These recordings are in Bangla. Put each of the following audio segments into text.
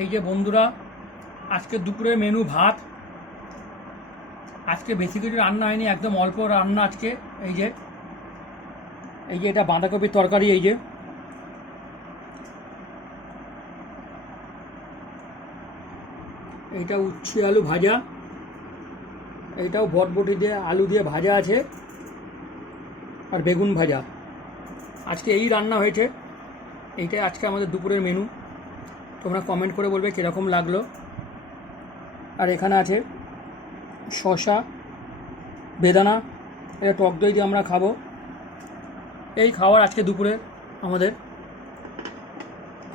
এই যে বন্ধুরা, আজকে দুপুরের মেনু ভাত। আজকে বেশি কিছু রান্না হয়নি, একদম অল্প রান্না আজকে। এই যে এটা বাঁধাকপির তরকারি, এই যে এইটা উচ্ছে আলু ভাজা, এইটাও বটবটি দিয়ে আলু দিয়ে ভাজা আছে, আর বেগুন ভাজা। আজকে এই রান্না হয়েছে, এইটাই আজকে আমাদের দুপুরের মেনু। তোমরা কমেন্ট করে বলবে কীরকম লাগলো। আর এখানে আছে শসা, বেদানা, এটা টক দই দিয়ে আমরা খাবো। এই খাবার আজকে দুপুরে আমাদের।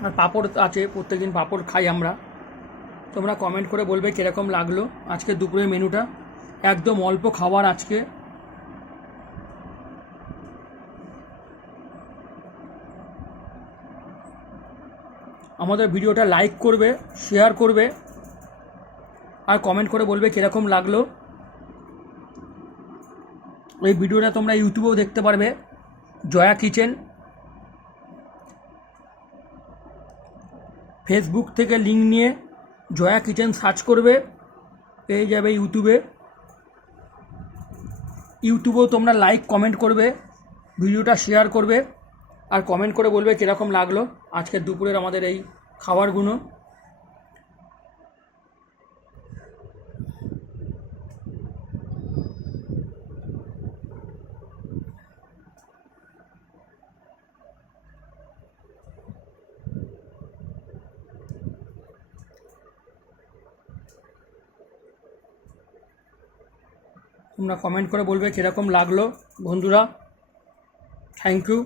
আর পাঁপড় আছে, প্রত্যেকদিন পাঁপড় খাই আমরা। তোমরা কমেন্ট করে বলবে কীরকম লাগলো আজকে দুপুরের মেনুটা। একদম অল্প খাবার আজকে। আমাদের ভিডিওটা লাইক করবে, শেয়ার করবে, আর কমেন্ট করে বলবে কীরকম লাগলো। এই ভিডিওটা তোমরা ইউটিউবেও দেখতে পারবে, জয়া কিচেন। ফেসবুক থেকে লিঙ্ক নিয়ে জয়া কিচেন সার্চ করবে, পেয়ে যাবে ইউটিউবে। ইউটিউবেও তোমরা লাইক কমেন্ট করবে, ভিডিওটা শেয়ার করবে, আর কমেন্ট করে বলবে কীরকম লাগলো আজকের দুপুরের আমাদের এই খাবারগুলো। তোমরা কমেন্ট করে বলবে কীরকম লাগলো বন্ধুরা। Thank you.